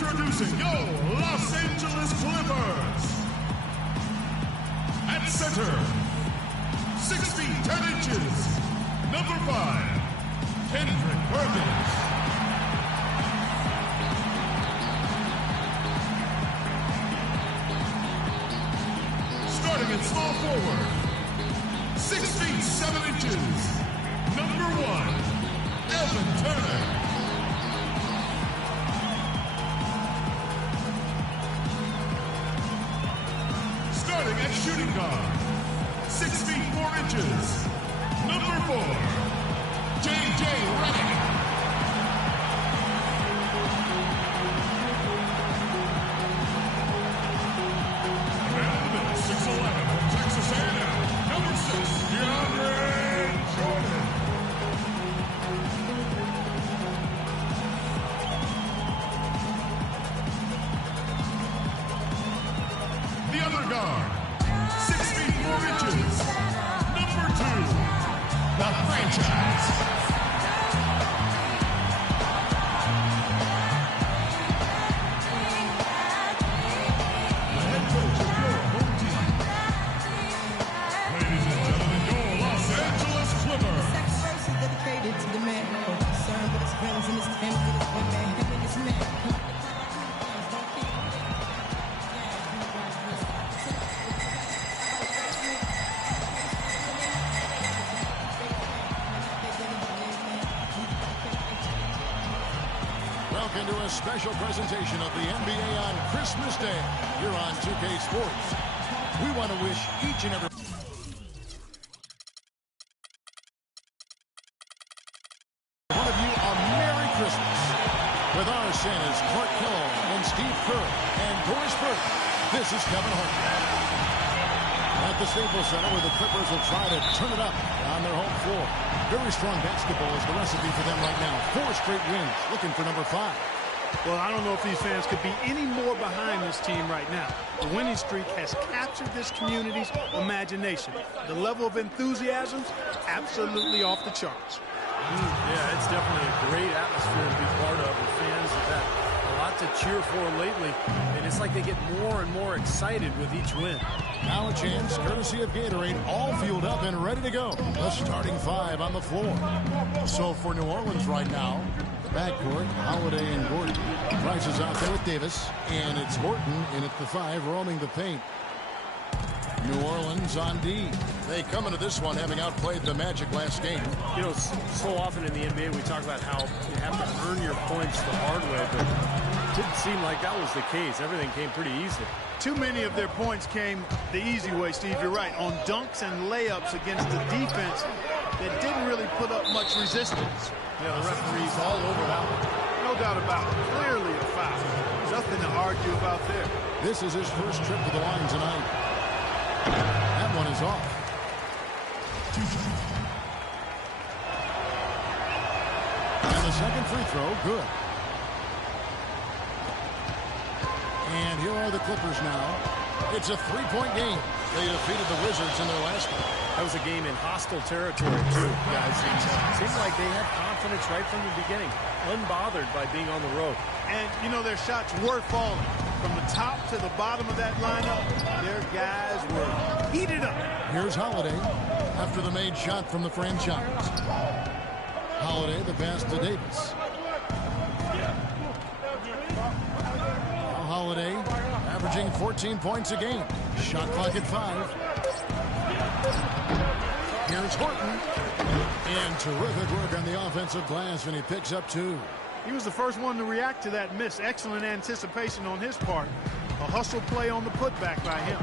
Introducing your Los Angeles Clippers. At center, 6 feet 10 inches, number 5, Kendrick Perkins. Starting at small forward, 6 feet 7 inches, number 1, Evan Turner. Starting at shooting guard, 6 feet 4 inches, number 4, J.J. Redick. Man in the middle, 6'11", from Texas A&M, number 6, DeAndre Jordan. The other guard, 6 feet 4 inches, number 2, the franchise. The head coach of your home team. Ladies and gentlemen, your Los Angeles Clippers. Sacrifice dedicated to the man, concerned with his friends and his family, his women, him and his men. Welcome to a special presentation of the NBA on Christmas Day here on 2K Sports. We want to wish each and every one of you a Merry Christmas. With our Santas, Clark Kellogg and Steve Kerr and Doris Burke, this is Kevin Hart. At the Staples Center, where the Clippers will try to turn it up on their home floor. Very strong basketball is the recipe for them right now. 4 straight wins, looking for number 5. Well, I don't know if these fans could be any more behind this team right now. The winning streak has captured this community's imagination. The level of enthusiasm, absolutely off the charts. Yeah, it's definitely a great atmosphere to be part of. The fans have had a lot to cheer for lately, and it's like they get more and more excited with each win. Now a chance, courtesy of Gatorade, all fueled up and ready to go. The starting 5 on the floor. So for New Orleans right now, the backcourt, Holiday and Gordon. Price is out there with Davis, and it's Horton in at the 5, roaming the paint. New Orleans on D. They come into this one having outplayed the Magic last game. You know, so often in the NBA we talk about how you have to earn your points the hard way, but it didn't seem like that was the case. Everything came pretty easily. Too many of their points came the easy way, Steve. You're right. On dunks and layups against the defense that didn't really put up much resistance. Yeah, the referee's all over that one. No doubt about it. Clearly a foul. Nothing to argue about there. This is his first trip to the line tonight. That one is off. And the second free throw, good. And here are the Clippers now. It's a 3-point game. They defeated the Wizards in their last one. That was a game in hostile territory, too, guys. It seemed like they had confidence right from the beginning, unbothered by being on the road. And, you know, their shots were falling. From the top to the bottom of that lineup, their guys were heated up. Here's Holiday after the made shot from the franchise. Holiday, the pass to Davis. Holiday averaging 14 points a game. Shot clock at 5. Here's Horton. And terrific work on the offensive glass, and he picks up 2. He was the first one to react to that miss. Excellent anticipation on his part. A hustle play on the putback by him.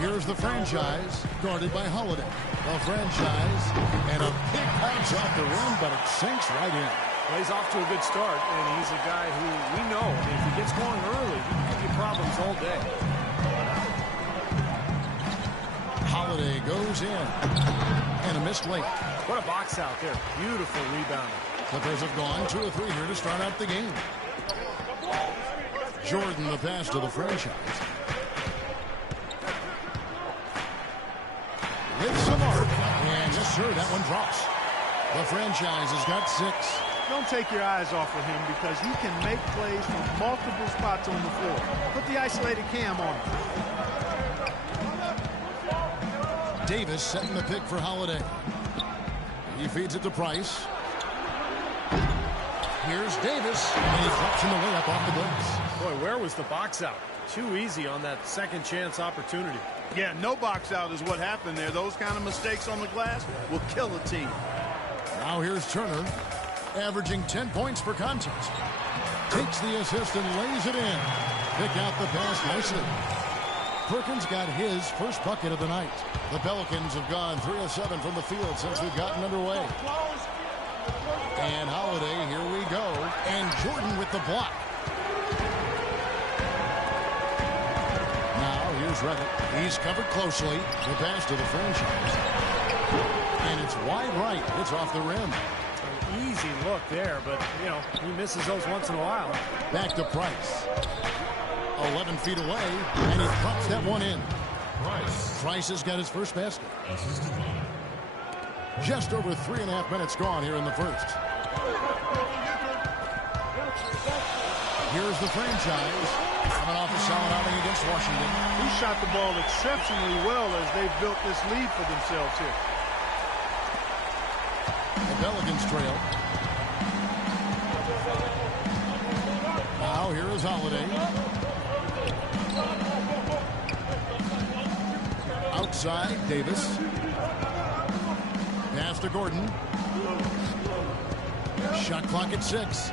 Here's the franchise, guarded by Holiday. The franchise, and a big bounce off the rim, but it sinks right in. Well, he's off to a good start, and he's a guy who we know, I mean, if he gets going early, he can give you problems all day. Holiday goes in, and a missed late. What a box out there. Beautiful rebound. Clippers have gone 2 or 3 here to start out the game. Jordan, the pass to the franchise. With some arc, and yes, sir, that one drops. The franchise has got 6. Don't take your eyes off of him because he can make plays from multiple spots on the floor. Put the isolated cam on him. Davis setting the pick for Holiday. He feeds it to Price. Here's Davis, and he drops in the layup off the glass. Boy, where was the box out? Too easy on that second chance opportunity. Yeah, no box out is what happened there. Those kind of mistakes on the glass will kill a team. Now here's Turner, averaging 10 points per contest. Takes the assist and lays it in. Pick out the pass nicely. Perkins got his first bucket of the night. The Pelicans have gone 3 of 7 from the field since we've gotten underway. And Holiday, here we go. And Jordan with the block. Now here's Reddick. He's covered closely. The pass to the franchise. And it's wide right. It's off the rim. An easy look there, but, you know, he misses those once in a while. Back to Price. 11 feet away, and he drops that one in. Price has got his first basket. Just over 3.5 minutes gone here in the first. Here's the franchise coming off a solid outing against Washington. He shot the ball exceptionally well as they've built this lead for themselves here. The Pelicans trail. Now here is Holiday. Outside, Davis. Pass to Gordon. Shot clock at 6.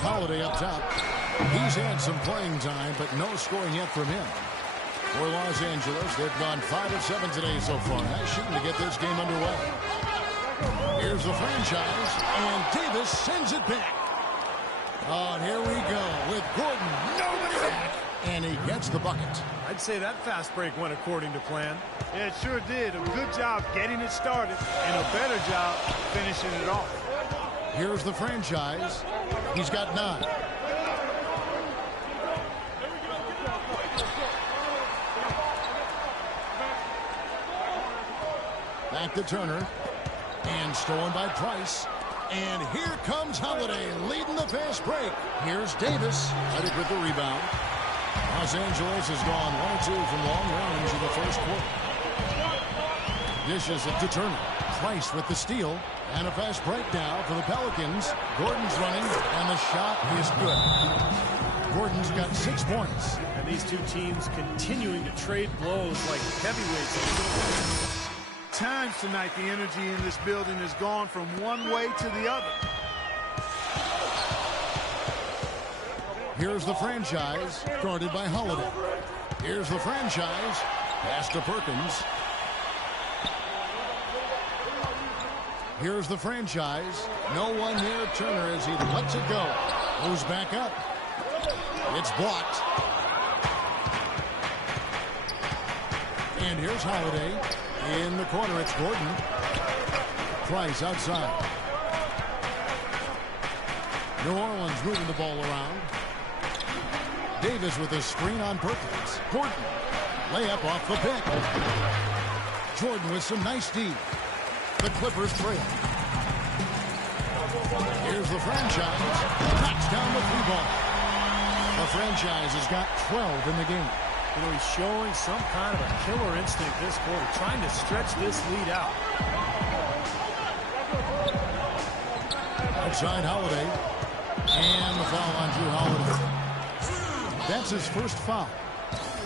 Holiday up top. He's had some playing time, but no scoring yet from him. For Los Angeles, they've gone 5 of 7 today so far. Nice shooting to get this game underway. Here's the franchise, and Davis sends it back. Oh, and here we go with Gordon. Nobody back. And he gets the bucket. I'd say that fast break went according to plan. Yeah, it sure did. A good job getting it started and a better job finishing it off. Here's the franchise. He's got 9. Back to Turner. And stolen by Price. And here comes Holiday leading the fast break. Here's Davis. Reddick with the rebound. Los Angeles has gone 1 or 2 from long range in the first quarter. Dishes it to Turner. Price with the steal. And a fast break now for the Pelicans. Gordon's running, and the shot is good. Gordon's got 6 points. And these two teams continuing to trade blows like heavyweights. Times tonight, the energy in this building has gone from one way to the other. Here's the franchise, guarded by Holiday. Here's the franchise, pass to Perkins. Here's the franchise. No one near Turner as he lets it go. Moves back up. It's blocked. And here's Holiday. In the corner, it's Gordon. Price outside. New Orleans moving the ball around. Davis with a screen on Perkins. Gordon. Layup off the pick. Jordan with some nice D. The Clippers trail. Here's the franchise. Knocks down the 3-ball. The franchise has got 12 in the game. You know, he's showing some kind of a killer instinct this quarter, trying to stretch this lead out. Outside Holiday. And the foul on Drew Holiday. That's his first foul.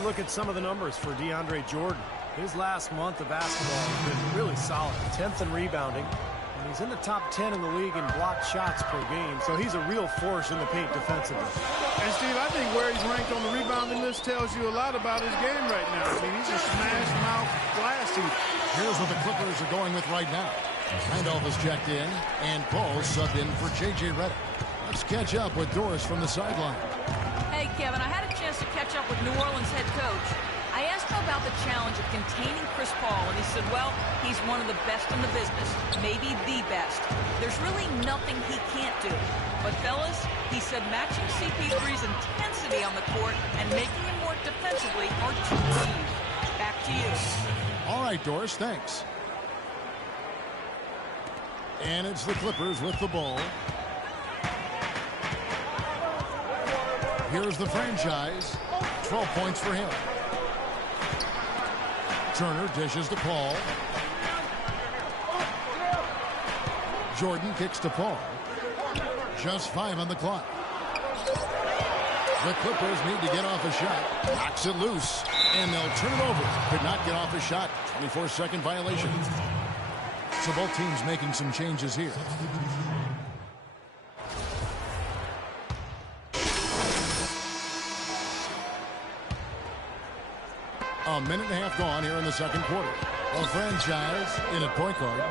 Look at some of the numbers for DeAndre Jordan. His last month of basketball has been really solid. 10th in rebounding. And he's in the top 10 in the league in blocked shots per game. So he's a real force in the paint defensively. And Steve, I think where he's ranked on the rebounding list tells you a lot about his game right now. I mean, he's a smash mouth glass eater. Here's what the Clippers are going with right now. Randolph is checked in, and Paul subbed in for J.J. Reddick. Let's catch up with Doris from the sideline. Hey, Kevin, I had a chance to catch up with New Orleans head coach. I asked him about the challenge of containing Chris Paul, and he said, well, he's one of the best in the business, maybe the best. There's really nothing he can't do. But, fellas, he said matching CP3's intensity on the court and making him work defensively are two keys. Back to you. All right, Doris, thanks. And it's the Clippers with the ball. Here's the franchise. 12 points for him. Turner dishes to Paul. Jordan kicks to Paul. Just 5 on the clock. The Clippers need to get off a shot. Knocks it loose. And they'll turn it over. Could not get off a shot. 24-second violation. So both teams making some changes here. A minute and a half gone here in the second quarter. A franchise in at point guard.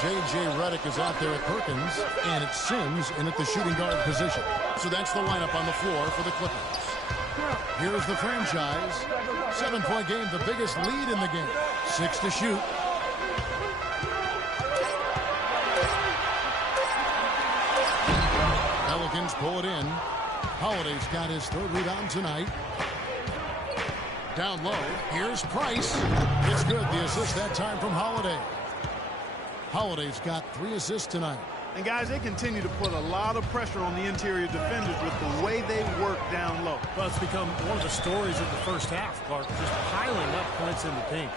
J.J. Redick is out there at Perkins, and it's Sims in at the shooting guard position. So that's the lineup on the floor for the Clippers. Here's the franchise. 7-point game, the biggest lead in the game. 6 to shoot. Pelicans pull it in. Holiday's got his 3rd rebound tonight. Down low, here's Price. It's good, the assist that time from Holiday. Holiday's got 3 assists tonight. And guys, they continue to put a lot of pressure on the interior defenders with the way they work down low. Well, it's become one of the stories of the first half, Clark, just piling up points in the paint.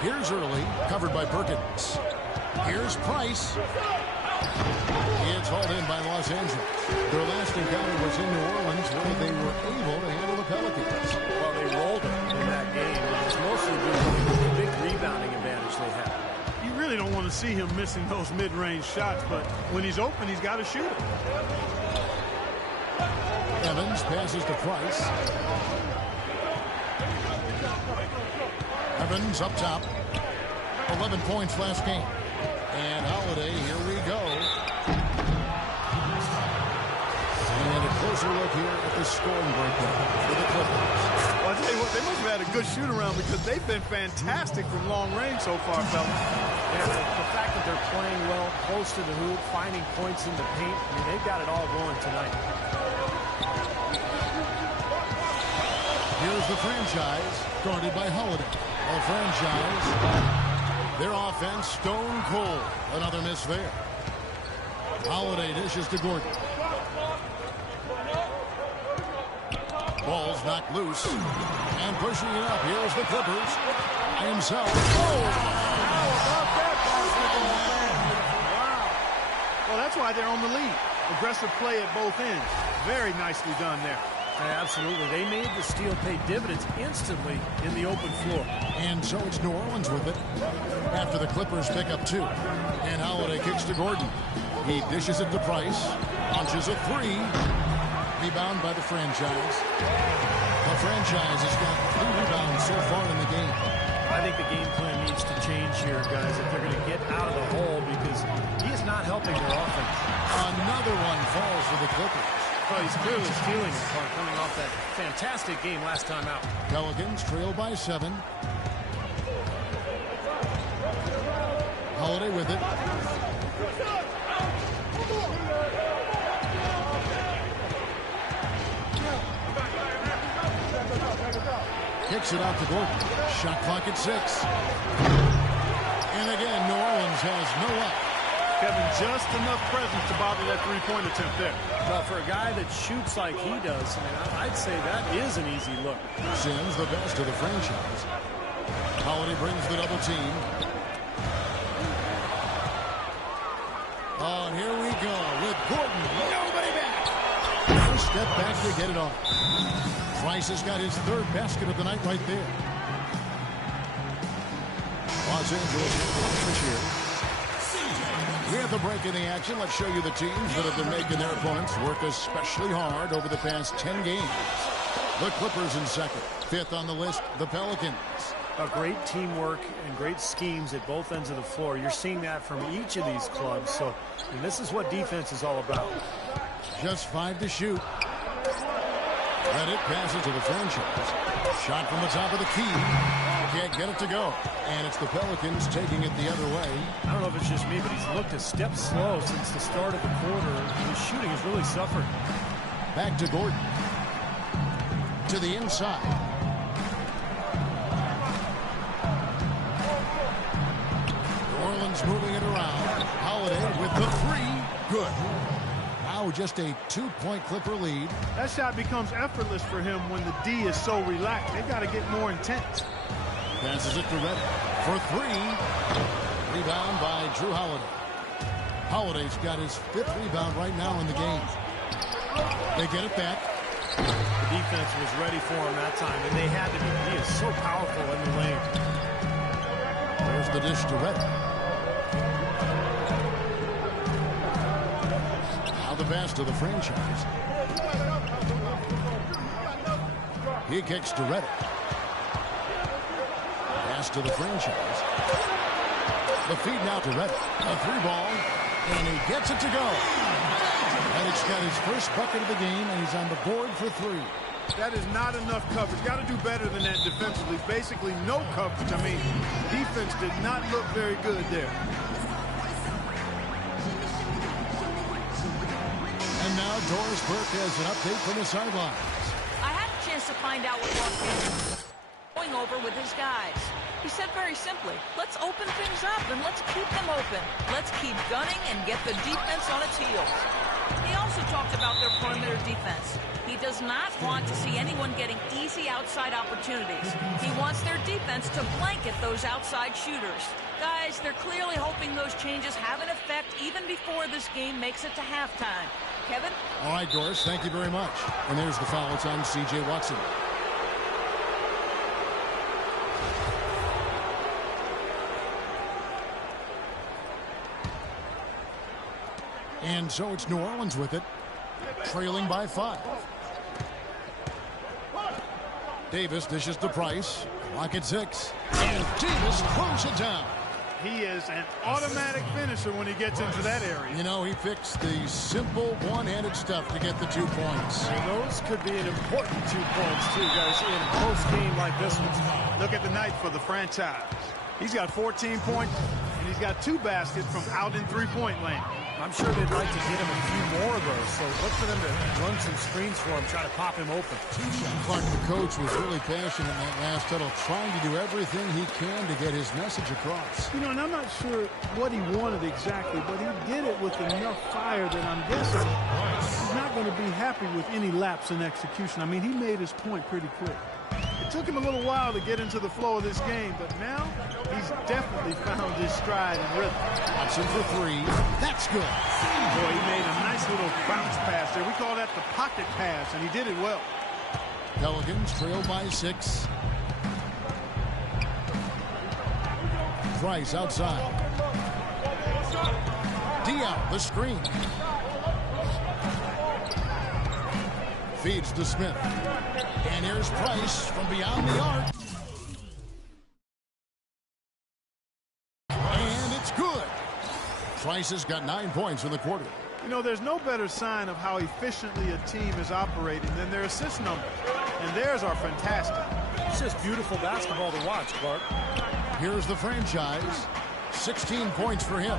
Here's Early, covered by Perkins. Here's Price. It's hauled in by Los Angeles. Their last encounter was in New Orleans, where they were able to handle the Pelicans. Well, they rolled them in that game. It was mostly due to the big rebounding advantage they had. You really don't want to see him missing those mid-range shots, but when he's open, he's got to shoot it. Evans passes to Price. Evans up top. 11 points last game. And Holiday, here we go. And a closer look here at the scoring breakdown for the Clippers. Well, I tell you what, they must have had a good shoot-around because they've been fantastic from long range so far, fellas. Yeah, the fact that they're playing well, close to the hoop, finding points in the paint, I mean, they've got it all going tonight. Here's the franchise, guarded by Holiday. A franchise. Their offense, stone cold. Another miss there. Holiday dishes to Gordon. Ball's knocked loose. And pushing it up. Here's the Clippers. By himself. Oh! Well, that's why they're on the lead. Aggressive play at both ends. Very nicely done there. Yeah, absolutely. They made the steal pay dividends instantly in the open floor. And so it's New Orleans with it. After the Clippers pick up 2. And Holiday kicks to Gordon. He dishes it to Price. Launches a 3. Rebound by the franchise. The franchise has got 3 rebounds so far in the game. I think the game plan needs to change here, guys, if they're going to get out of the hole, because he is not helping their offense. Another one falls for the Clippers. Well, he's clearly stealing it, coming off that fantastic game last time out. Pelicans trail by 7. Holiday with it. Kicks it out to Gordon. Shot clock at 6. And again, New Orleans has no luck. Kevin, just enough presence to bother that three-point attempt there. Well, for a guy that shoots like he does, I mean, I'd say that is an easy look. Sims, the best of the franchise. Holiday brings the double team. Oh, and here we go with Gordon. Nobody back. First step back to get it off. Price has got his 3rd basket of the night right there. Los Angeles this year. We have the break in the action. Let's show you the teams that have been making their opponents work especially hard over the past 10 games. The Clippers in 2nd. 5th on the list, the Pelicans. A great teamwork and great schemes at both ends of the floor. You're seeing that from each of these clubs. So, I mean, this is what defense is all about. Just 5 to shoot. Redick passes to the franchise. Shot from the top of the key. Can't get it to go. And it's the Pelicans taking it the other way. I don't know if it's just me, but he's looked a step slow since the start of the quarter. His shooting has really suffered. Back to Gordon. To the inside. Orleans moving it around. Holiday with the three. Good. Now just a 2-point Clipper lead. That shot becomes effortless for him when the D is so relaxed. They've got to get more intense. Passes it to Reddick for three. Rebound by Drew Holiday. Holiday's got his 5th rebound right now in the game. They get it back. The defense was ready for him that time, and they had to be. He is so powerful in the lane. There's the dish to Reddick. Now the pass to the franchise. He kicks to Reddick. Pass to the franchise. The feed now to Reddick. A 3-ball, and he gets it to go. Reddick's got his first bucket of the game, and he's on the board for 3. That is not enough coverage. Got to do better than that defensively. Basically no coverage. I mean, defense did not look very good there. And now Doris Burke has an update from the sidelines. I had a chance to find out what Mark was going over with his guys. He said very simply, let's open things up and let's keep them open. Let's keep gunning and get the defense on its heels. He also talked about their perimeter defense. He does not want to see anyone getting easy outside opportunities. He wants their defense to blanket those outside shooters. Guys, they're clearly hoping those changes have an effect even before this game makes it to halftime. Kevin? All right, Doris, thank you very much. And there's the foul. It's on C.J. Watson. And so it's New Orleans with it, trailing by 5. Davis dishes to Price. Clock at 6. And Davis throws it down. He is an automatic finisher when he gets into that area. You know, he fixed the simple one-handed stuff to get the 2 points. Well, those could be an important 2 points, too, guys, in a close game like this one. Look at the night for the franchise. He's got 14 points, and he's got 2 baskets from out in three-point lane. I'm sure they'd like to get him a few more of those, so look for them to run some screens for him, try to pop him open. Clark, the coach, was really passionate in that last huddle, trying to do everything he can to get his message across. You know, and I'm not sure what he wanted exactly, but he did it with enough fire that I'm guessing he's not going to be happy with any lapse in execution. I mean, he made his point pretty quick. It took him a little while to get into the flow of this game, but now he's definitely found his stride and rhythm. Watson for 3. That's good. Boy, he made a nice little bounce pass there. We call that the pocket pass, and he did it well. Pelicans trail by 6. Price outside. Diop, the screen. Feeds to Smith. And here's Price from beyond the arc. And it's good. Price has got 9 points in the quarter. You know, there's no better sign of how efficiently a team is operating than their assist numbers. And theirs are fantastic. It's just beautiful basketball to watch, Clark. Here's the franchise. 16 points for him.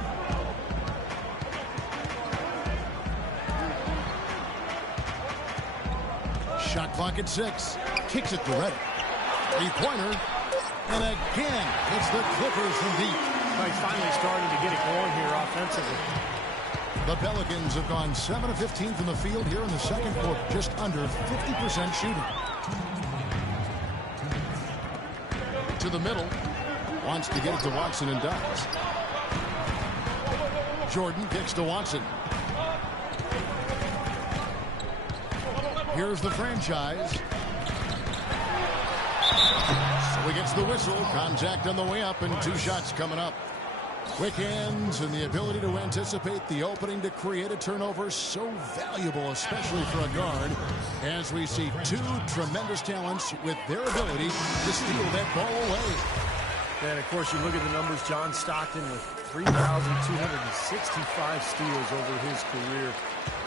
Shot clock at 6. Kicks it to Reddick. 3-pointer. And again, it's the Clippers from deep. Well, he's finally starting to get it going here offensively. The Pelicans have gone 7 of 15 from the field here in the second quarter. Just under 50% shooting. To the middle. Wants to get it to Watson and does. Jordan kicks to Watson. Here's the franchise. So he gets the whistle. Contact on the way up and 2 shots coming up. Quick hands and the ability to anticipate the opening to create a turnover, so valuable, especially for a guard, as we see 2 tremendous talents with their ability to steal that ball away. And, of course, you look at the numbers. John Stockton with 3,265 steals over his career.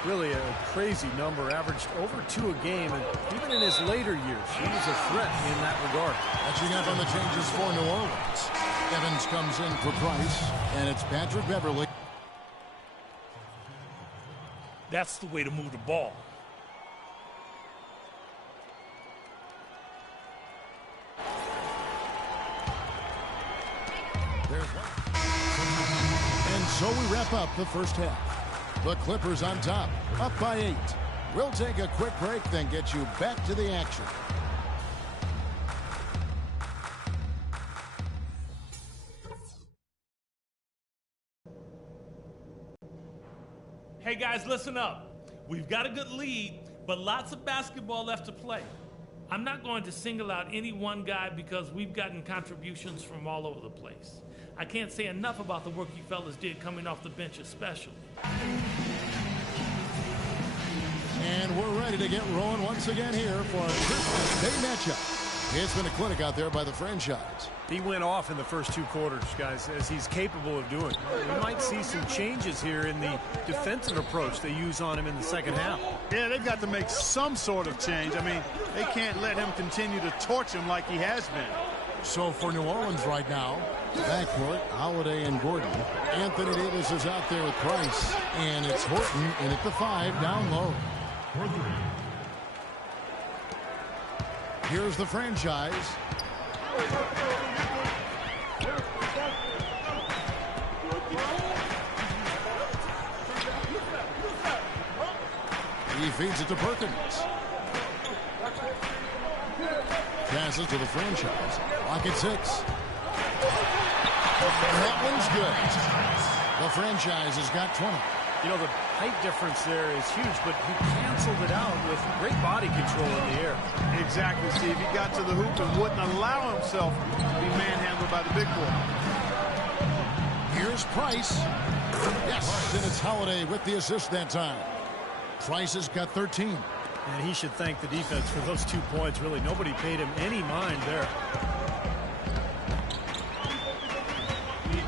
Really a crazy number, averaged over 2 a game, and even in his later years, he was a threat in that regard. Catching up on the changes for New Orleans. Evans comes in for Price, and it's Patrick Beverley. That's the way to move the ball. There's one. wrap up the first half. The Clippers on top, up by 8. We'll take a quick break, then get you back to the action. Hey guys, listen up. We've got a good lead, but lots of basketball left to play. I'm not going to single out any one guy because we've gotten contributions from all over the place. I can't say enough about the work you fellas did coming off the bench especially. And we're ready to get rolling once again here for a Christmas Day matchup. It's been a clinic out there by the franchise. He went off in the first 2 quarters, guys, as he's capable of doing. We might see some changes here in the defensive approach they use on him in the second half. Yeah, they've got to make some sort of change. I mean, they can't let him continue to torch him like he has been. So for New Orleans right now, backcourt, Holiday and Gordon. Anthony Davis is out there with Price. And it's Horton in at the 5 down low. Here's the franchise. He feeds it to Perkins. Passes to the franchise. Lock at 6. That one's good. The franchise has got 20. You know, the height difference there is huge, but he canceled it out with great body control in the air. Exactly, Steve. He got to the hoop and wouldn't allow himself to be manhandled by the big boy. Here's Price. Yes, and it's Holiday with the assist that time. Price has got 13. And he should thank the defense for those 2 points. Really, nobody paid him any mind there.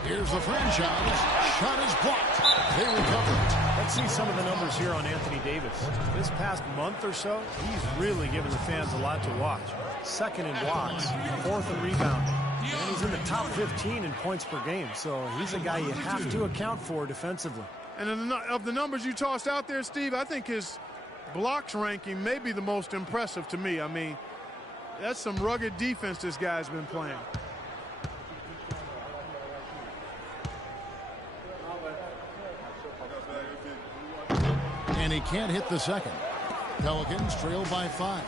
Here's the franchise. Shot is blocked. They recover it. Let's see some of the numbers here on Anthony Davis. This past month or so, he's really given the fans a lot to watch. 2nd in blocks, 4th in rebounding. And he's in the top 15 in points per game. So he's a guy you have to account for defensively. And of the numbers you tossed out there, Steve, I think his blocks ranking may be the most impressive to me. I mean, that's some rugged defense this guy's been playing. And he can't hit the second. Pelicans trail by 5.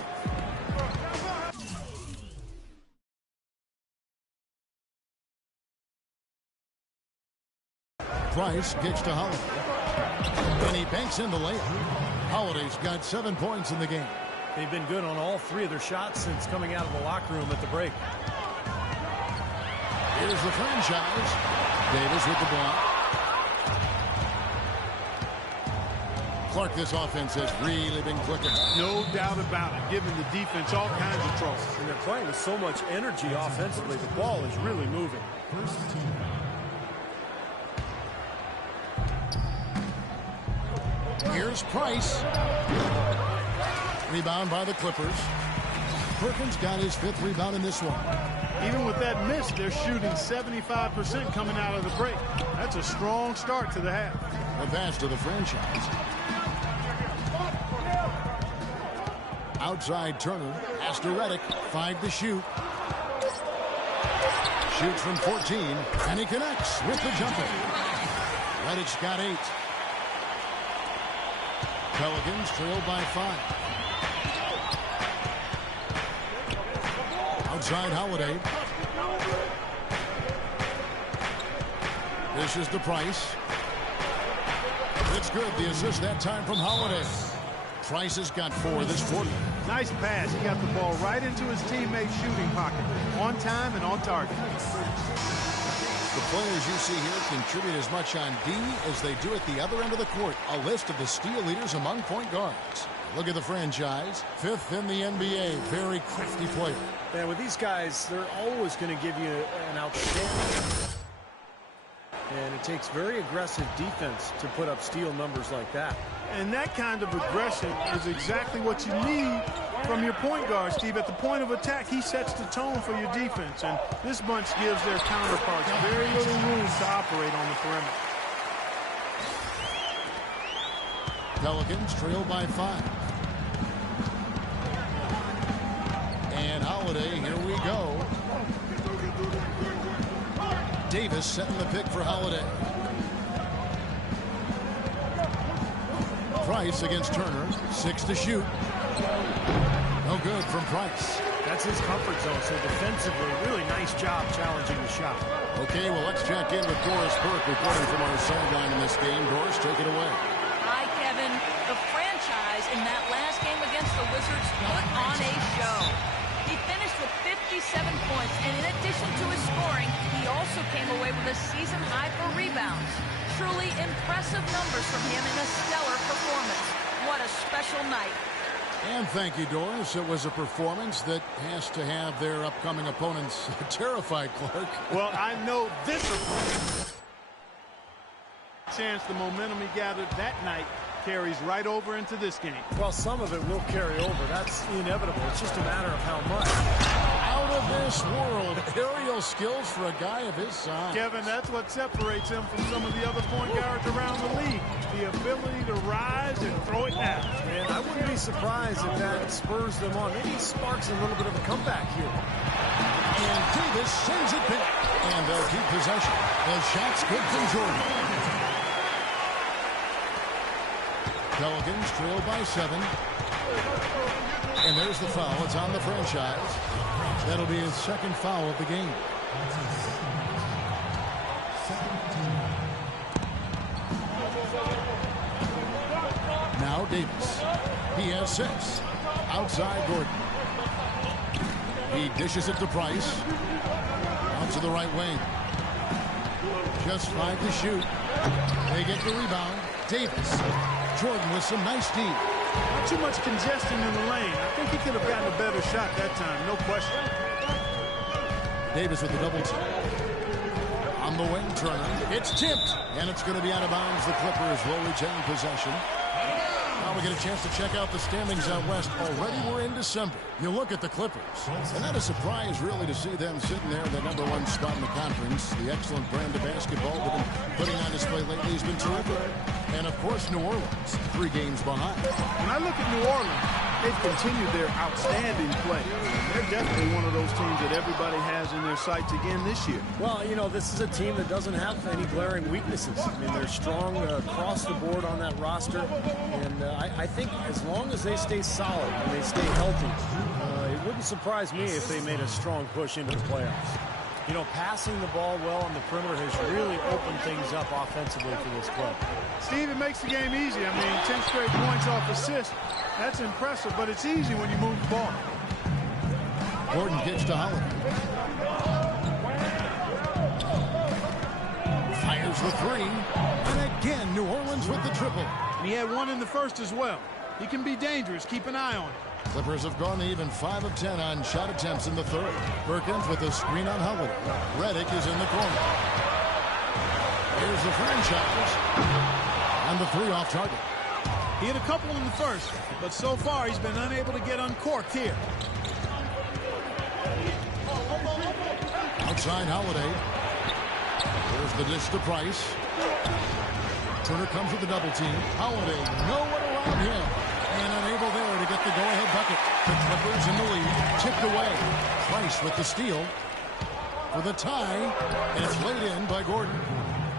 Price kicks to Holiday. And he banks in the layup. Holiday's got 7 points in the game. They've been good on all 3 of their shots since coming out of the locker room at the break. Here's the franchise. Davis with the block. Clark, this offense has really been clicking. No doubt about it, giving the defense all kinds of trouble. And they're playing with so much energy offensively. The ball is really moving. Here's Price. Rebound by the Clippers. Perkins got his 5th rebound in this one. Even with that miss, they're shooting 75% coming out of the break. That's a strong start to the half. A pass to the franchise. Outside Turner. Pass to Redick. 5 to shoot. Shoots from 14. And he connects with the jumper. Redick's got 8. Pelicans trail by 5. Outside Holiday. This is the Price. It's good. The assist that time from Holiday. Price has got 4 this quarter. Nice pass. He got the ball right into his teammate's shooting pocket. On time and on target. The players you see here contribute as much on D as they do at the other end of the court. A list of the steal leaders among point guards. Look at the franchise. 5th in the NBA. Very crafty player. Yeah, with these guys, they're always going to give you an outstanding. And it takes very aggressive defense to put up steal numbers like that. And that kind of aggression is exactly what you need from your point guard, Steve. At the point of attack, he sets the tone for your defense. And this bunch gives their counterparts very little room to operate on the perimeter. Pelicans trail by 5. And Holiday, here we go. Davis setting the pick for Holiday. Price against Turner. 6 to shoot. No good from Price. That's his comfort zone, so defensively, really nice job challenging the shot. Okay, well, let's check in with Doris Burke reporting from our sideline in this game. Doris, take it away. Hi, Kevin. The franchise in that last game against the Wizards put on a show. He finished with 57 points, and in addition to his scoring, he also came away with a season high for rebounds. Truly impressive numbers from him in a stellar performance. What a special night. And thank you, Doris. It was a performance that has to have their upcoming opponents terrified, Clark. Well, I know this opponent. Chance the momentum he gathered that night carries right over into this game. Well, some of it will carry over. That's inevitable. It's just a matter of how much. Out of this world. Aerial skills for a guy of his size. Kevin, that's what separates him from some of the other point guards around the league. The ability to rise and throw it down. And I wouldn't be surprised if that spurs them on. Maybe sparks a little bit of a comeback here. And Davis sends it back. And they'll keep possession. The shot's good from Jordan. Pelicans trail by 7. And there's the foul. It's on the franchise. That'll be his second foul of the game. Now Davis. He has 6. Outside Gordon. He dishes it to Price. Out to the right wing. Just 5 to shoot. They get the rebound. Davis. Jordan with some nice D. Not too much congestion in the lane. I think he could have gotten a better shot that time, no question. Davis with the double team. On the wing, Turner. It's tipped, and it's going to be out of bounds. The Clippers will retain possession. Now we get a chance to check out the standings out west. Already we're in December. You look at the Clippers, and not a surprise really to see them sitting there in the #1 spot in the conference. The excellent brand of basketball they've been putting on display lately has been terrific. And of course, New Orleans, 3 games behind. When I look at New Orleans, they've continued their outstanding play. They're definitely one of those teams that everybody has in their sights again this year. Well, you know, this is a team that doesn't have any glaring weaknesses. I mean, they're strong across the board on that roster. And I think as long as they stay solid and they stay healthy, it wouldn't surprise me if they made a strong push into the playoffs. You know, passing the ball well on the perimeter has really opened things up offensively for this club. Steve, it makes the game easy. I mean, 10 straight points off assists. That's impressive, but it's easy when you move the ball. Gordon gets to Holiday. Fires the 3. And again, New Orleans with the triple. And he had 1 in the first as well. He can be dangerous. Keep an eye on him. Clippers have gone even 5 of 10 on shot attempts in the third. Perkins with a screen on Holiday. Redick is in the corner. Here's the franchise. And the 3 off target. He had a couple in the first, but so far he's been unable to get uncorked here. Outside Holiday. There's the dish to Price. Turner comes with the double team. Holiday, no one around him. And unable there to get the go-ahead bucket. The Clippers in the lead. Tipped away. Price with the steal. For the tie. And it's laid in by Gordon.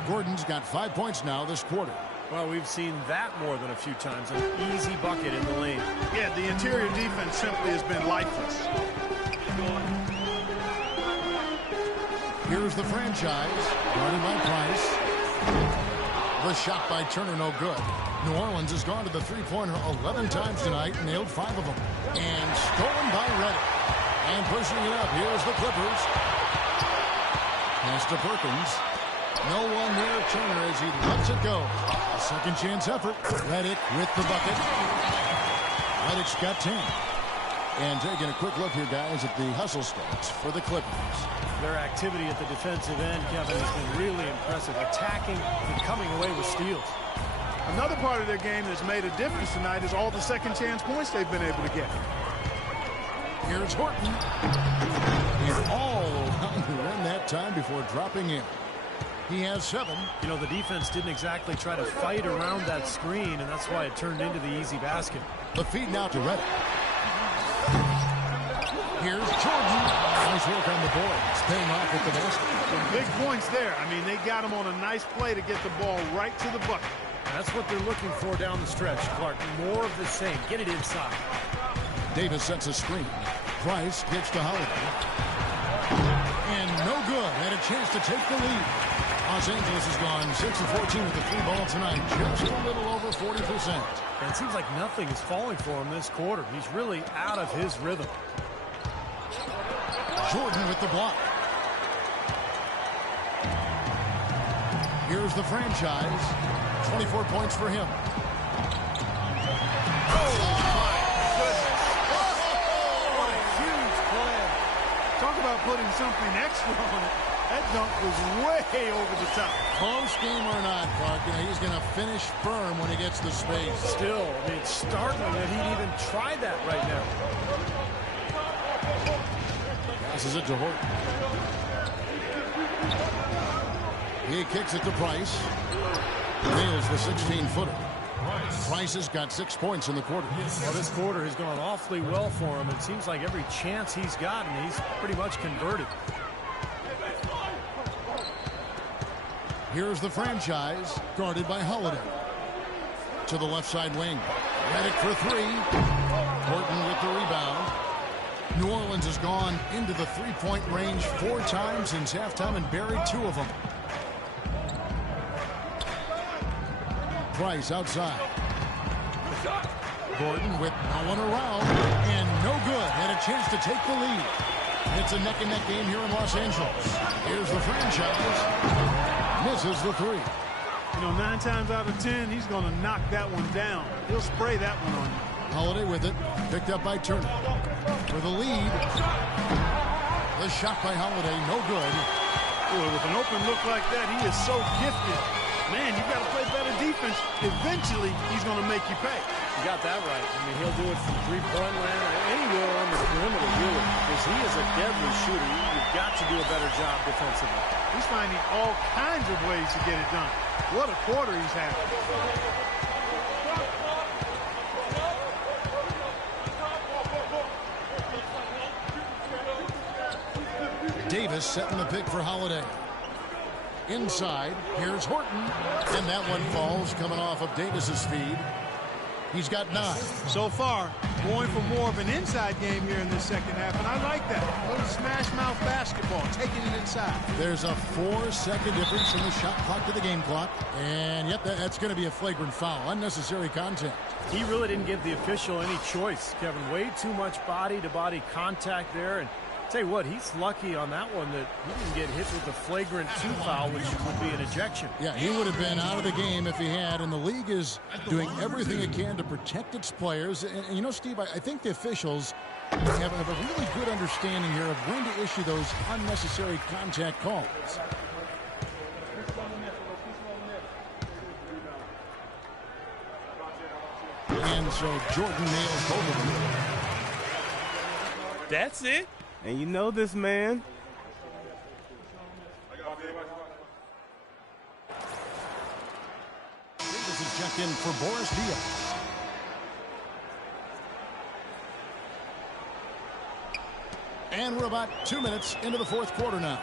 Gordon's got 5 points now this quarter. Well, we've seen that more than a few times. An easy bucket in the lane. Yeah, the interior defense simply has been lifeless. Here's the franchise. Guarded by Price. The shot by Turner, no good. New Orleans has gone to the three-pointer 11 times tonight, nailed 5 of them. And stolen by Redick. And pushing it up, here's the Clippers. Pass to Perkins. No one there, Turner, as he lets it go. A second chance effort. Redick with the bucket. Redick's got 10. And taking a quick look here, guys, at the hustle stats for the Clippers. Their activity at the defensive end, Kevin, has been really impressive. Attacking and coming away with steals. Another part of their game that's made a difference tonight is all the second chance points they've been able to get. Here's Horton. And all around the rim that time before dropping in. He has 7. You know, the defense didn't exactly try to fight around that screen, and that's why it turned into the easy basket. The feed now to Redick. Here's Jordan. Nice work on the boards. Paying off with the basket. Some big points there. I mean, they got him on a nice play to get the ball right to the bucket. That's what they're looking for down the stretch, Clark. More of the same. Get it inside. Davis sets a screen. Price gets to Holiday. And no good. And a chance to take the lead. Los Angeles has gone 6 of 14 with the 3-ball tonight. Just a little over 40%. And it seems like nothing is falling for him this quarter. He's really out of his rhythm. Jordan with the block. Here's the franchise. 24 points for him. Talk about putting something extra on it. That dunk was way over the top. Close game or not, Clark, he's going to finish firm when he gets the space. Still, I mean, it's startling that he'd even try that right now. Passes it to Horton. He kicks it to Price. Nails the 16-footer. Price has got 6 points in the quarter. Well, this quarter has gone awfully well for him. It seems like every chance he's gotten, he's pretty much converted. Here's the franchise, guarded by Holiday. To the left side wing. Redick for three. Horton with the rebound. New Orleans has gone into the three-point range 4 times since halftime and buried 2 of them. Price outside. Gordon with no one around and no good, and a chance to take the lead. It's a neck-and-neck game here in Los Angeles. Here's the franchise. Misses the 3. You know, 9 times out of 10, he's going to knock that one down. He'll spray that one on you. Holiday with it, picked up by Turner. For the lead. The shot by Holiday, no good. Boy, with an open look like that, he is so gifted. Man, you got to play better defense. Eventually, he's going to make you pay. You got that right. I mean, he'll do it from three-point land or anywhere on the perimeter, really, because he is a deadly shooter. You've got to do a better job defensively. He's finding all kinds of ways to get it done. What a quarter he's having. Davis setting the pick for Holiday. Inside, here's Horton, and that one falls coming off of Davis's feed. He's got 9. So far, going for more of an inside game here in this second half, and I like that. A little smash mouth basketball, taking it inside. There's a 4-second difference from the shot clock to the game clock, and yep, that's going to be a flagrant foul. Unnecessary contact. He really didn't give the official any choice, Kevin. Way too much body-to-body contact there, and tell you what, he's lucky on that one that he didn't get hit with the flagrant 2 foul, which would be an ejection. Yeah, he would have been out of the game if he had, and the league is doing everything it can to protect its players. And you know, Steve, I think the officials have a really good understanding here of when to issue those unnecessary contact calls. And so Jordan nails both of them. That's it. And you know this man. Davis is checked in for Boris Diaw. And we're about 2 minutes into the 4th quarter now.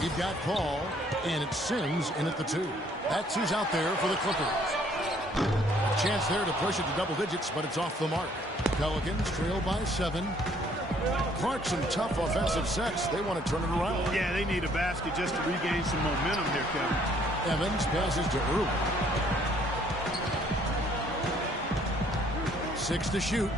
We've got Paul, and it's Sims in at the 2. That's who's out there for the Clippers. A chance there to push it to double digits, but it's off the mark. Pelicans trail by 7. Clark, some tough offensive sets. They want to turn it around. Yeah, they need a basket just to regain some momentum here, Kevin. Evans passes to Earl. 6 to shoot.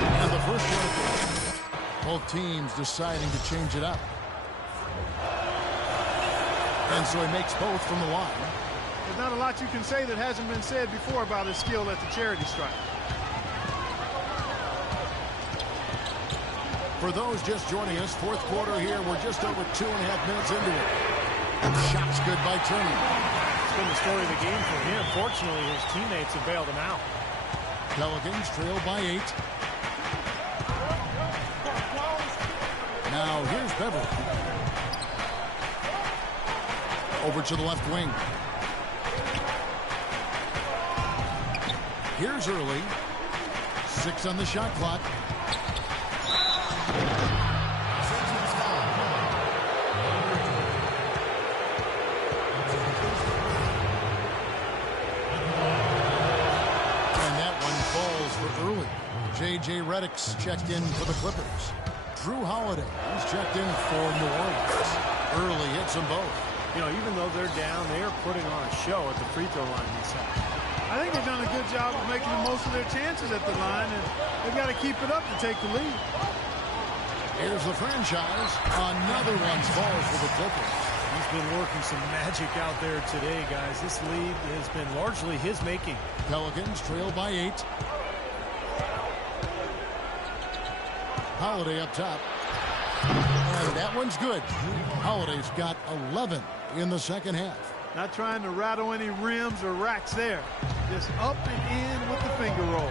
And the first one, both teams deciding to change it up. And so he makes both from the line. There's not a lot you can say that hasn't been said before about his skill at the charity stripe. For those just joining us, 4th quarter here. We're just over 2.5 minutes into it. Shots good by Turner. It's been the story of the game for him. Fortunately, his teammates have bailed him out. Pelicans trail by 8. Now here's Beverly. Over to the left wing. Here's Early. 6 on the shot clock. Early. J.J. Redick's checked in for the Clippers. Drew Holiday, he's checked in for New Orleans. Early hits them both. You know, even though they're down, they are putting on a show at the free throw line this half. I think they've done a good job of making the most of their chances at the line, and they've got to keep it up to take the lead. Here's the franchise. Another one falls for the Clippers. He's been working some magic out there today, guys. This lead has been largely his making. Pelicans trail by 8. Holiday up top. And that one's good. Holiday's got 11 in the second half. Not trying to rattle any rims or racks there. Just up and in with the finger roll.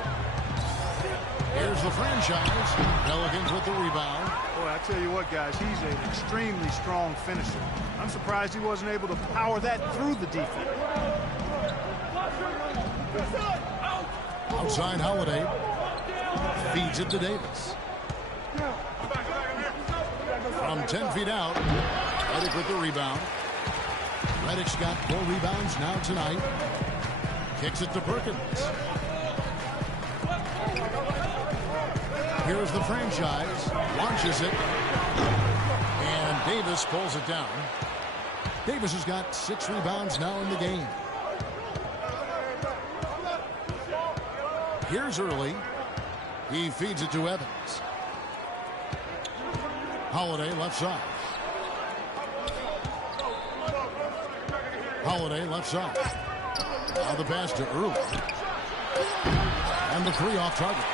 Here's the franchise. Pelicans with the rebound. Boy, I tell you what, guys, he's an extremely strong finisher. I'm surprised he wasn't able to power that through the defense. Outside Holiday. Feeds it to Davis. From 10 feet out, Redick with the rebound. Redick's got 4 rebounds now tonight. Kicks it to Perkins. Here's the franchise. Launches it. And Davis pulls it down. Davis has got 6 rebounds now in the game. Here's Early. He feeds it to Evans. Holiday left side. Holiday left side. Now the pass to Early. And the 3 off target.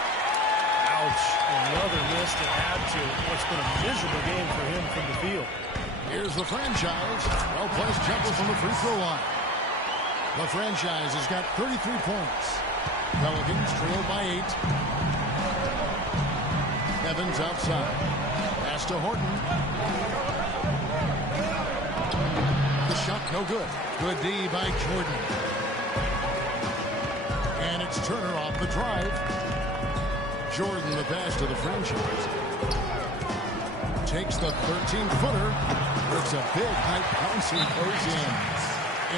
Ouch. Another miss to add to what's been a miserable game for him from the field. Here's the franchise. Well-placed jumper from the free throw line. The franchise has got 33 points. Pelicans trail by 8. Evans outside. Pass to Horton. The shot no good. Good D by Jordan. And it's Turner off the drive. Jordan the pass to the franchise. Takes the 13-footer. It's a big height bounce and goes in.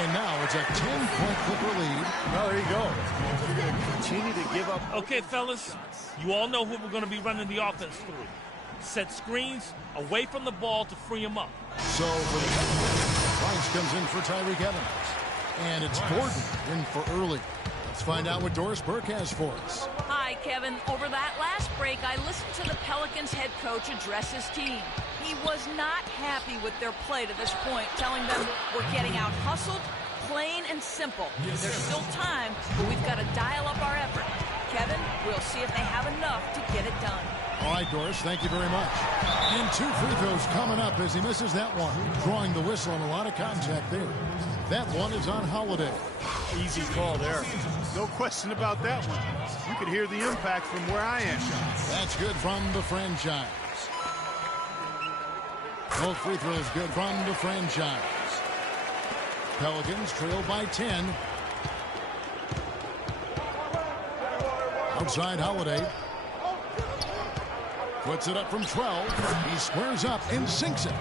And now it's a 10-point Clipper lead. Well, there you go. You're going to continue to give up. Okay, fellas, you all know who we're going to be running the offense through. Set screens away from the ball to free him up. So for the Price comes in for Tyreke Evans. And it's Gordon in for Early. Let's find out what Doris Burke has for us. Hi, Kevin. Over that last break, I listened to the Pelicans head coach address his team. He was not happy with their play to this point, telling them we're getting out hustled, plain and simple. There's still time, but we've got to dial up our effort. Kevin, we'll see if they have enough to get it done. All right, Doris, thank you very much. And 2 free throws coming up as he misses that one. Drawing the whistle and a lot of contact there. That one is on Holiday. Easy call there. No question about that one. You could hear the impact from where I am. That's good from the franchise. Both free throws good from the franchise. Pelicans trail by 10. Outside Holiday. Puts it up from 12. He squares up and sinks it.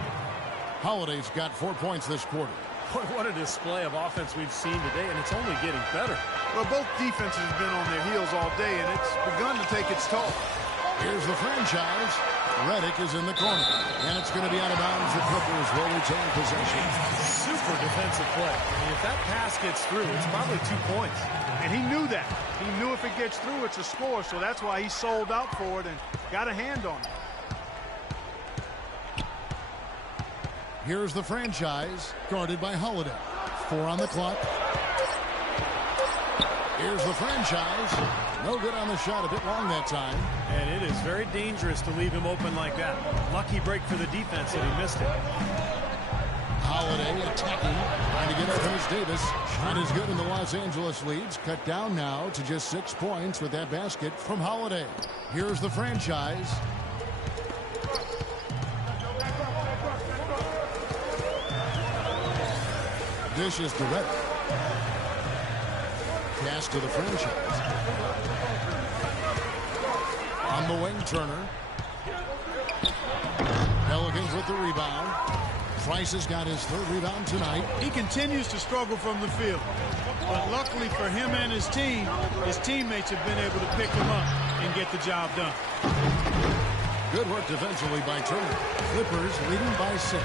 Holiday's got 4 points this quarter. What a display of offense we've seen today, and it's only getting better. Well, both defenses have been on their heels all day, and it's begun to take its toll. Here's the franchise. Redick is in the corner, and it's going to be out of bounds. The Clippers will retain possession. Super defensive play. I mean, if that pass gets through, it's probably 2 points. And he knew that. He knew if it gets through, it's a score, so that's why he sold out for it and got a hand on it. Here's the franchise, guarded by Holiday. 4 on the clock. Here's the franchise. No good on the shot, a bit long that time. And it is very dangerous to leave him open like that. Lucky break for the defense that he missed it. Holiday attacking, trying to get open as Davis. Shot is good in the Los Angeles leads. Cut down now to just 6 points with that basket from Holiday. Here's the franchise. Dishes to Reddick. Pass to the franchise. On the wing, Turner. Pelicans with the rebound. Price has got his third rebound tonight. He continues to struggle from the field. But luckily for him and his team, his teammates have been able to pick him up and get the job done. Good work defensively by Turner. Clippers leading by 6.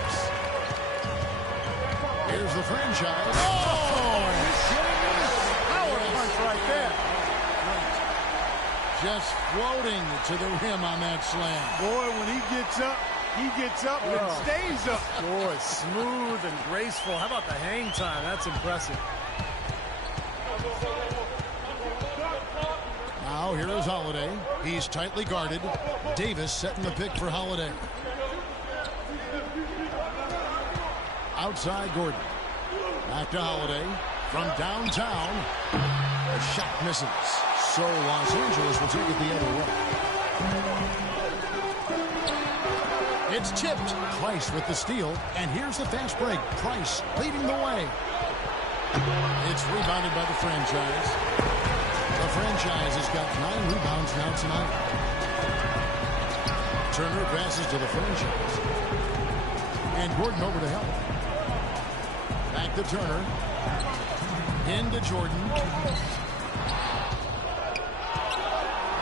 Here's the franchise. Oh! Power punch right there. Just floating to the rim on that slam. Boy, when he gets up and stays up. Boy, smooth and graceful. How about the hang time? That's impressive. Now here is Holiday. He's tightly guarded. Davis setting the pick for Holiday. Outside Gordon. Back to Holiday. From downtown. The shot misses. So Los Angeles will take it the other way. It's tipped. Price with the steal. And here's the fast break. Price leading the way. It's rebounded by the franchise. The franchise has got 9 rebounds now tonight. Turner passes to the franchise. And Gordon over to help. Back to Turner. Into Jordan.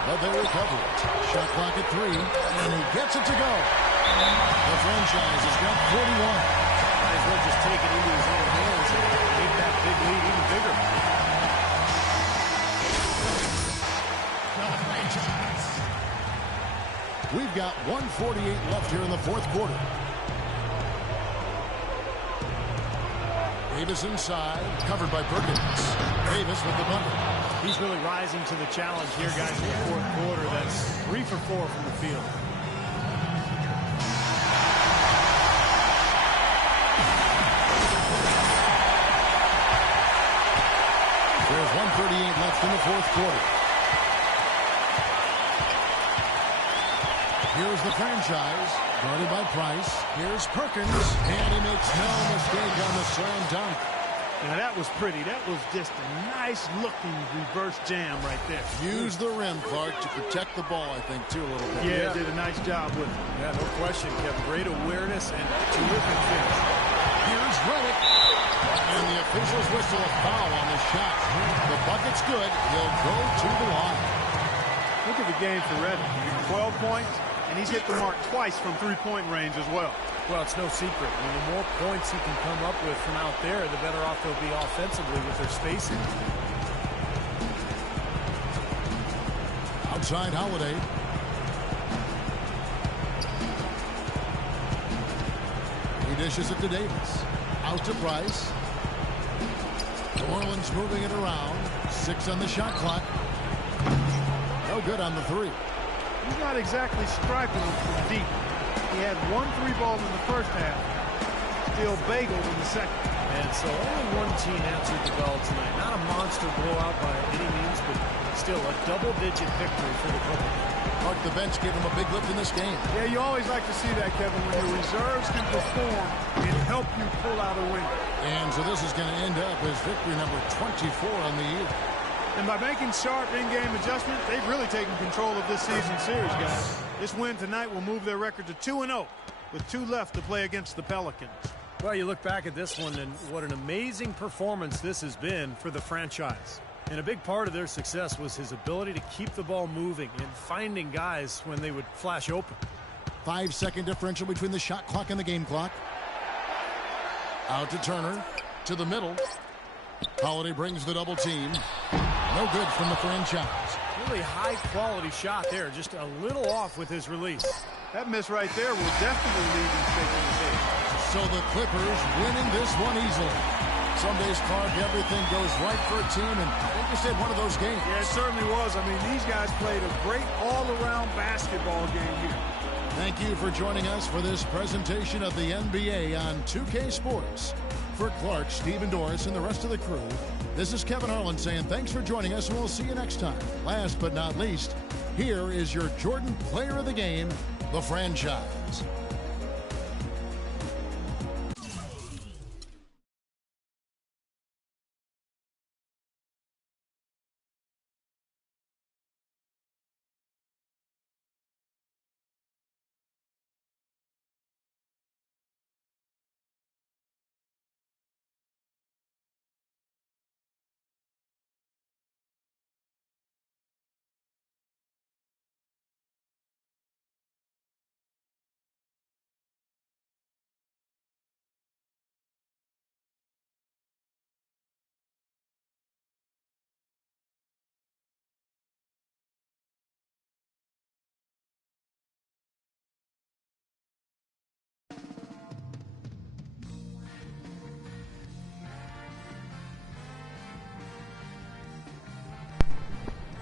But they recover it. Shot clock at 3. And he gets it to go. The franchise has got 41. Might as well just take it into his own hands and make that big lead even bigger. We've got 1:48 left here in the fourth quarter. Davis inside, covered by Perkins. Davis with the bucket. He's really rising to the challenge here, guys, in the fourth quarter. That's 3 for 4 from the field. There's 1:38 left in the fourth quarter. Here's the franchise, guarded by Price. Here's Perkins, and he makes no mistake on the slam dunk. Now that was pretty. That was just a nice-looking reverse jam right there. Use the rim, Clark, to protect the ball, I think, too, a little bit. Yeah, did a nice job with it. Yeah, no question. Kept great awareness and terrific finish. Here's Reddick. And the officials whistle a foul on the shot. The bucket's good. He'll go to the line. Look at the game for Reddick. 12 points, and he's hit the mark twice from three-point range as well. Well, it's no secret. I mean, the more points he can come up with from out there, the better off they'll be offensively with their spacing. Outside Holiday. He dishes it to Davis. Out to Price. New Orleans moving it around. 6 on the shot clock. No good on the 3. He's not exactly striping them from deep. He had 1 3-ball in the first half. Still bageled in the second. And so only one team answered the bell tonight. Not a monster blowout by any means, but still a double-digit victory for the Clippers. Mark, the bench gave him a big lift in this game. Yeah, you always like to see that, Kevin, when your reserves can perform and help you pull out a win. And so this is going to end up as victory number 24 on the year. And by making sharp in-game adjustments, they've really taken control of this season series, guys. This win tonight will move their record to 2-0 with 2 left to play against the Pelicans. Well, you look back at this one, and what an amazing performance this has been for the franchise. And a big part of their success was his ability to keep the ball moving and finding guys when they would flash open. 5-second differential between the shot clock and the game clock. Out to Turner. To the middle. Holiday brings the double team. No good from the franchise. Really high-quality shot there. Just a little off with his release. That miss right there will definitely leave him shaking his head. So the Clippers winning this one easily. Some days, Clark, everything goes right for a team, and they just had one of those games. Yeah, it certainly was. I mean, these guys played a great all-around basketball game here. Thank you for joining us for this presentation of the NBA on 2K Sports. For Clark, Stephen Doris, and the rest of the crew, this is Kevin Harlan saying thanks for joining us, and we'll see you next time. Last but not least, here is your Jordan Player of the Game, the franchise.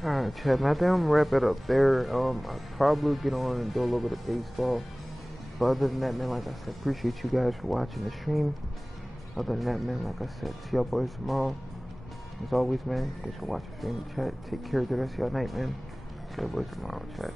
Alright, chat, man. I think I'm gonna wrap it up there. I'll probably get on and do a little bit of baseball. But other than that, man, like I said, appreciate you guys for watching the stream. Other than that, man, like I said, see y'all boys tomorrow. As always, man, thanks for watching the stream, chat. Take care of the rest of y'all night, man. See y'all boys tomorrow, chat.